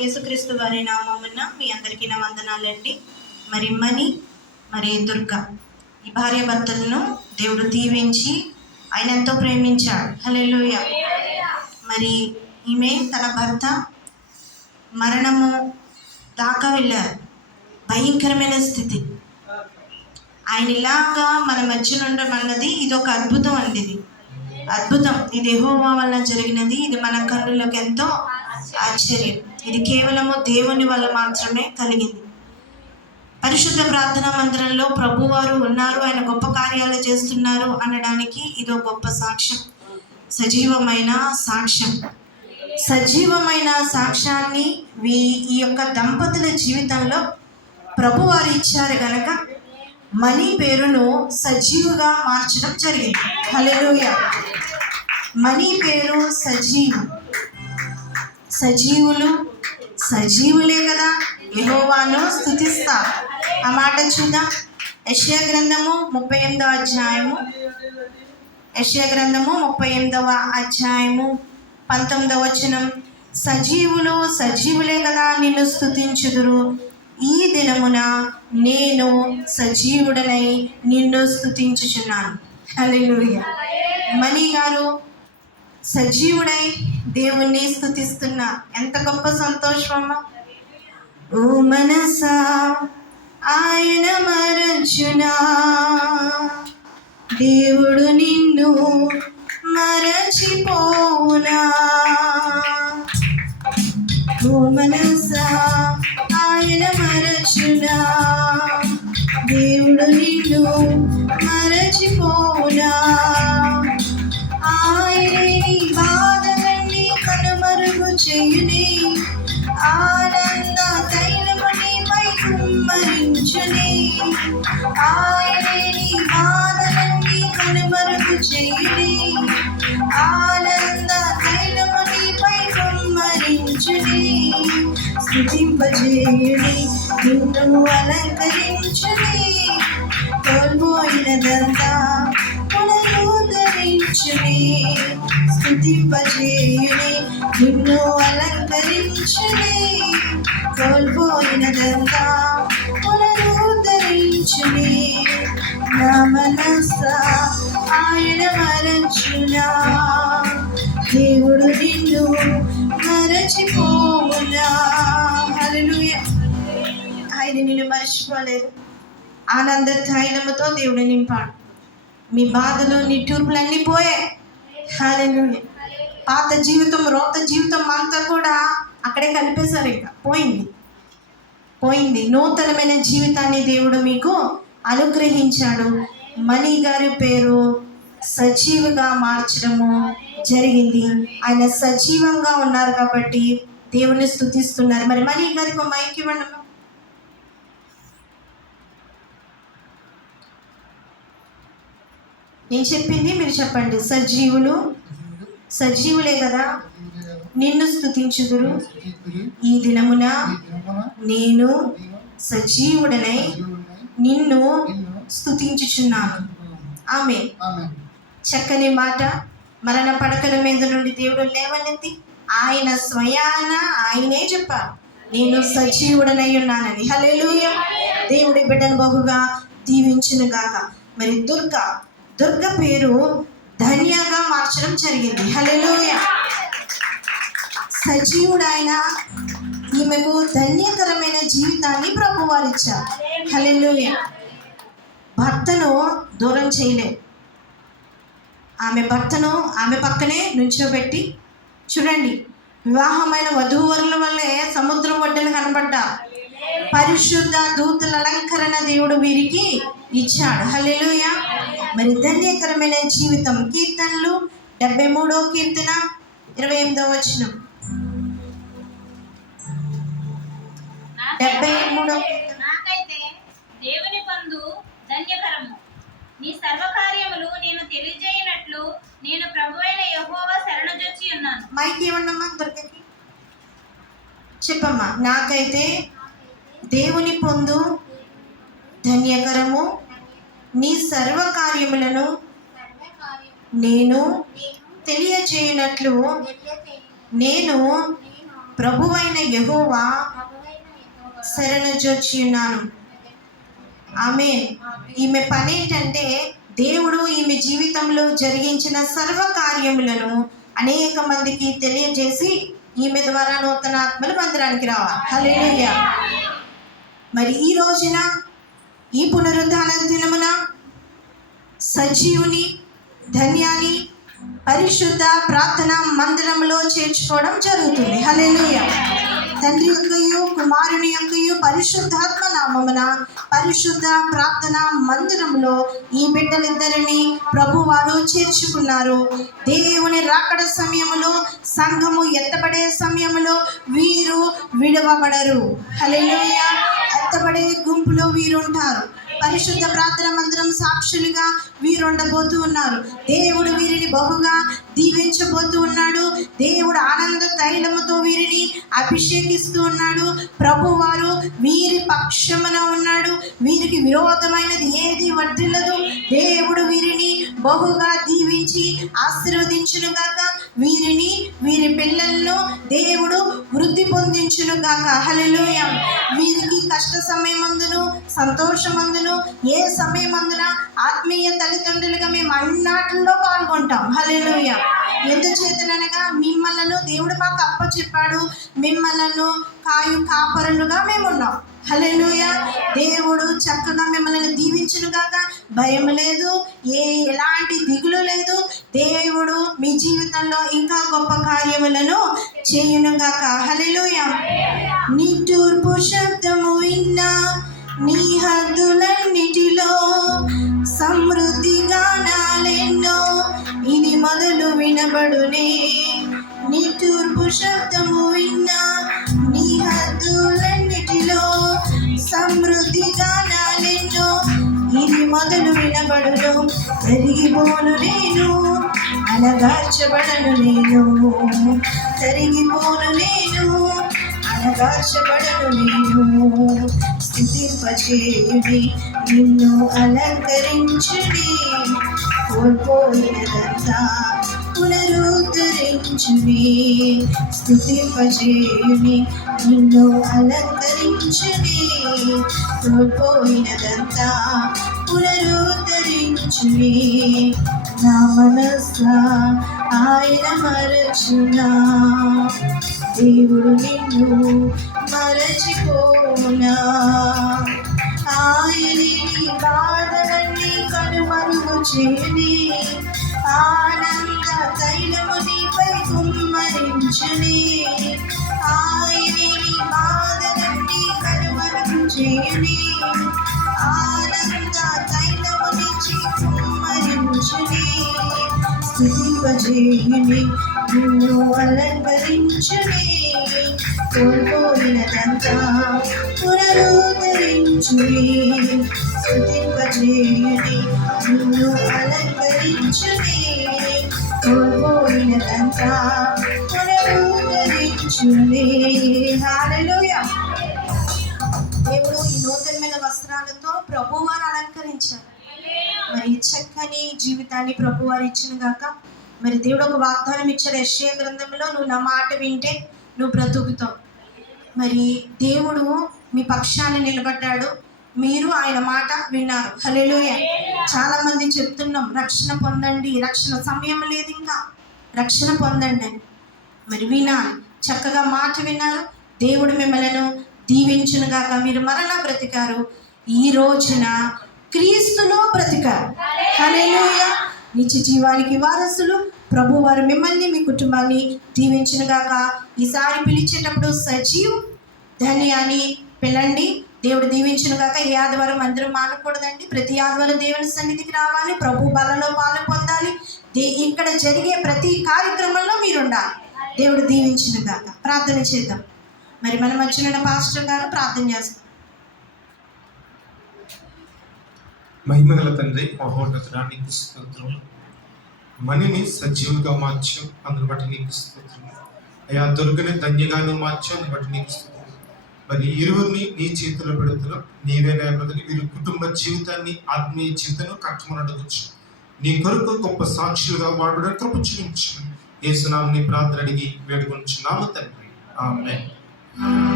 యేసుక్రీస్తు వారి నామమున మీ అందరికీ నా వందనాలండి. మరి మణి మరి దుర్గ ఈ భార్య భర్తలను దేవుడు దీవించి ఆయన ఎంతో ప్రేమించాడు. హల్లెలూయ. మరి ఈమె తన భర్త మరణము దాకా వెళ్ళారు. భయంకరమైన స్థితి. ఆయన ఇలాగా మన మధ్య ఉండడం అన్నది ఇది ఒక అద్భుతం అండి ఇది. అద్భుతం. ఇది హోమా వల్ల జరిగినది. ఇది మన కన్నులకు ఎంతో ఆశ్చర్యం. ఇది కేవలము దేవుని వల్ల మాత్రమే కలిగింది. పరిశుద్ధ ప్రార్థనా మందిరంలో ప్రభువారు ఉన్నారు ఆయన గొప్ప కార్యాలు చేస్తున్నారు అనడానికి ఇదో గొప్ప సాక్ష్యం. సజీవమైన సాక్ష్యం. సజీవమైన సాక్ష్యాన్ని వీ ఈ యొక్క దంపతుల జీవితంలో ప్రభువారు ఇచ్చారు గనక మనీ పేరును సజీవుగా మార్చడం జరిగింది. హల్లెలూయ. మనీ పేరు సజీవు. సజీవులు సజీవులే కదా. యహోవాను స్థుతిస్తా ఆ మాట చూద్దాం. యెషయా గ్రంథము ముప్పై ఎనిమిదవ అధ్యాయము. యెషయా గ్రంథము ముప్పై ఎనిమిదవ అధ్యాయము పంతొమ్మిదవ వచనం. సజీవులు సజీవులే కదా నిన్ను స్థుతించుదురు ఈ దినమున నేను సజీవుడనై నిన్ను స్థుతించుచున్నాను హల్లెలూయా. మణి గారు సజీవుడై దేవుణ్ణి స్థుతిస్తున్నా ఎంత గొప్ప సంతోషమమ్మా ఓ మనసా ఆయన మరచునా. దేవుడు నిన్ను మరచిపోనా. ఓ మనసా ఆయన మరచునా. దేవుడు నిన్ను మరచిపోనా. ఆయనే బాధలన్నీ కనుమరుగు చేయుని ఆనంద తైలమణి పై కుమ్మరించుని స్థుతింపజేయుని నిన్ను అలంకరించుని కోల్పోయినదంతా పునరుద్ధరించుని నిన్ను అలంకరించుని నా ఆయన మరచునా దేవుడు నిన్ను మరచిపోవునా. హల్లెలూయా. ఆయన నిన్ను మర్చిపోలేదు. ఆనంద తైలముతో దేవుడు నింపాడు. మీ బాధలు నిట్టూర్పులన్నీ పోయాయి హల్లెలూయా. పాత జీవితం రోత జీవితం అంతా కూడా అక్కడే కలిపేశారు ఇక. పోయింది. పోయింది. నూతనమైన జీవితాన్ని దేవుడు మీకు అనుగ్రహించాడు. మణి గారి పేరు సజీవుగా మార్చడము జరిగింది. ఆయన సజీవంగా ఉన్నారు కాబట్టి దేవుని స్థుతిస్తున్నారు మరి మణి గారికి మైక్ ఇవ్వండి. నేను చెప్పింది మీరు చెప్పండి. సజీవులు సజీవులే కదా. నిన్ను స్థుతించుదురు ఈ దినమున నేను సజీవుడనై నిన్ను స్థుతించుచున్నాను ఆమె చక్కని మాట. మరణ పడకల మీద నుండి దేవుడు లేవనెత్తి ఆయన స్వయాన ఆయనే చెప్పారు. నేను సజీవుడనై ఉన్నానని. హల్లెలూయ. దేవుడి బిడ్డను బహుగా దీవించును గాక. మరి దుర్గ. దుర్గ పేరు ధన్యగా మార్చడం జరిగింది. హల్లెలూయ. సజీవుడైన ఈమెకు ధన్యకరమైన జీవితాన్ని ప్రభు వారిచ్చారు హల్లెలూయ. భర్తను దూరం చేయలేదు. ఆమె భర్తను ఆమె పక్కనే నుంచోబెట్టి చూడండి వివాహమైన వధూవరుల వల్లే సముద్రం ఒడ్డున కనబడ్డా. పరిశుద్ధ దూతల అలంకరణ దేవుడు వీరికి ఇచ్చాడు. హల్లెలూయ. మరి ధన్యకరమైన జీవితం కీర్తనలు డెబ్బై మూడో కీర్తన ఇరవై ఎనిమిదో వచనం. డెబ్బై మూడో నాకైతే దేవుని పందు ధన్యకరము. నీ సర్వకార్యములు నేను తెలియజేయనట్లు నేను ప్రభు అయిన యహోవా శరణజొచ్చి ఉన్నాను. మైక్ ఇవ్వండమ్మా దుర్గకి? చెప్పమ్మా. నాకైతే దేవుని పొందు ధన్యకరము. నీ సర్వ కార్యములను నేను తెలియజేయనట్లు నేను ప్రభువైన యెహోవా శరణజొచ్చి ఉన్నాను ఆమె ఈమె పని ఏంటంటే దేవుడు ఈమె జీవితంలో జరిగించిన సర్వ కార్యములను అనేక మందికి తెలియజేసి ఈమె ద్వారా నూతన ఆత్మలు మందిరానికి రావాలి. హల్లెలూయా. మరి ఈ రోజున ఈ పునరుద్ధాన దినమున సజీవుని ధన్యాన్ని పరిశుద్ధ ప్రార్థన మందిరంలో చేర్చుకోవడం జరుగుతుంది. హల్లెలూయా. తండ్రి యొక్కయు కుమారుని యొక్కయు పరిశుద్ధాత్మ నామమున పరిశుద్ధ ప్రార్థన మందిరంలో ఈ బిడ్డలిద్దరిని ప్రభు వారు చేర్చుకున్నారు. దేవుని రాకడ సమయములో సంఘము ఎత్తబడే సమయములో వీరు విడవబడరు. హల్లెలూయా! ఎత్తబడే గుంపులో వీరుంటారు. పరిశుద్ధ ప్రార్థన మందిరం సాక్షులుగా వీరు ఉండబోతూ ఉన్నారు. దేవుడు వీరిని బహుగా దీవించబోతూ ఉన్నాడు. దేవుడు ఆనంద తైలముతో వీరిని అభిషేకిస్తూ ఉన్నాడు. ప్రభు వారు వీరి పక్షమున ఉన్నాడు. వీరికి విరోధమైనది ఏది వర్ధిల్లదు దేవుడు వీరిని బహుగా దీవించి ఆశీర్వదించును గాక వీరిని వీరి పిల్లలను దేవుడు వృద్ధి పొందించును గాక హల్లెలూయా. వీరికి కష్ట సమయమందును సంతోషమందును ఏ సమయమందున ఆత్మీయ తల్లిదండ్రులుగా మేము అన్నాటిలో పాల్గొంటాం. హల్లెలూయా. ఎందుచేతనగా మిమ్మలను దేవుడు మాకు అప్పచెప్పాడు. మిమ్మలను కాయు కాపరులుగా మేము ఉన్నాం దేవుడు చక్కగా మిమ్మల్ని దీవించును కాక భయం లేదు ఏ ఎలాంటి దిగులు లేదు. దేవుడు మీ జీవితంలో ఇంకా గొప్ప కార్యములను చేయును గాక. హల్లెలూయ. నీ తూర్పు శబ్దము విన్నా నీ హద్దులన్నిటిలో సమృద్ధి గానాలెన్నో ఇది మొదలు వినబడునే. శబ్దము విన్నా నీ హద్దులన్నిటిలో సమృద్ధి గానాలెన్నో. ఇది మొదలు వినబడును తరిగిపోను నేను అనగార్చబడను నేను. తరిగిపోను నేను అనగార్చబడను నేను. స్థితింపచేయుడి నిన్ను అలంకరించుడి కోల్పోయినదంతా పునరుద్ధరించుడి స్థుతింపజేయుని నిన్ను అలంకరించుడి కోల్పోయినదంతా పునరుద్ధరించుడి నా మనస్స ఆయన మరచునా. దేవుడు నిన్ను మరచిపోనా ఆయనే నీ బాధలన్నీ కనుమరుగు చేయని. ఆనంద నీపై కుమ్మరించని ఆయనే నీ బాధలన్నీ కనుమరుగు చేయని. ఆనంద తైలము కుమ్మరించని. స్థితింపజేయని నిన్ను అలంకరించుని. కోల్పోయినదంతా పునరుద్ధరించుని. స్థుతింపజేయని నిన్ను అలంకరించుని. కోల్పోయినదంతా పునరుద్ధరించుని హల్లెలూయా దేవుడు ఈ నూతనమైన వస్త్రాలతో ప్రభువారు అలంకరించారు. మరి చక్కని జీవితాన్ని ప్రభువారు ఇచ్చిన గాక మరి దేవుడు ఒక వాగ్దానం ఇచ్చాడు యెషయా గ్రంథంలో నువ్వు నా మాట వింటే నువ్వు బ్రతుకుతావు. మరి దేవుడు మీ పక్షాన్ని నిలబడ్డాడు. మీరు ఆయన మాట విన్నారు. హలో చాలా మంది చెప్తున్నాం రక్షణ పొందండి రక్షణ సమయం లేదు ఇంకా. రక్షణ పొందండి. అని మరి వినాలి. చక్కగా మాట విన్నారు. దేవుడు మిమ్మలను దీవించునుగాక. మీరు మరలా బ్రతికారు. ఈ రోజున క్రీస్తులో బ్రతికారు. నిత్య జీవానికి వారసులు. ప్రభు వారు మిమ్మల్ని మీ కుటుంబాన్ని దీవించునుగాక. ఈసారి పిలిచేటప్పుడు సజీవ్ ధన్యాన్ని పిల్లండి దేవుడు దీవించిన కాక ఈ ఆదివారం మందిరం మానకూడదండి ప్రతి ఆదివారం దేవుని సన్నిధికి రావాలి. ప్రభు బలలో పాలు పొందాలి. ఇక్కడ జరిగే ప్రతి కార్యక్రమంలో మీరు ఉండాలి దేవుడు కాక ప్రార్థన చేద్దాం. మరి మన మధ్యన పాస్టర్ గారు ప్రార్థన చేస్తాం మహిమగల తండ్రి మహోన్నతరానికి స్తోత్రం మనిని సజీవుగా మార్చాం. అందుని బట్టి నీకు స్తోత్రం అయా దుర్గని ధన్యగాను మార్చాం. అందుని బట్టి నీకు స్తోత్రం మరి ఇరువురిని నీ చేతిలో పెడుతున్నాం నీవే లేకపోతే వీరి కుటుంబ జీవితాన్ని ఆత్మీయ జీవితాన్ని కట్టమని అడగచ్చు నీ కొరకు గొప్ప సాక్షులుగా వాడు కృప చూపించు. ఏసునామని ప్రార్థన అడిగి వేడుకొంచున్నాము తండ్రి. ఆమె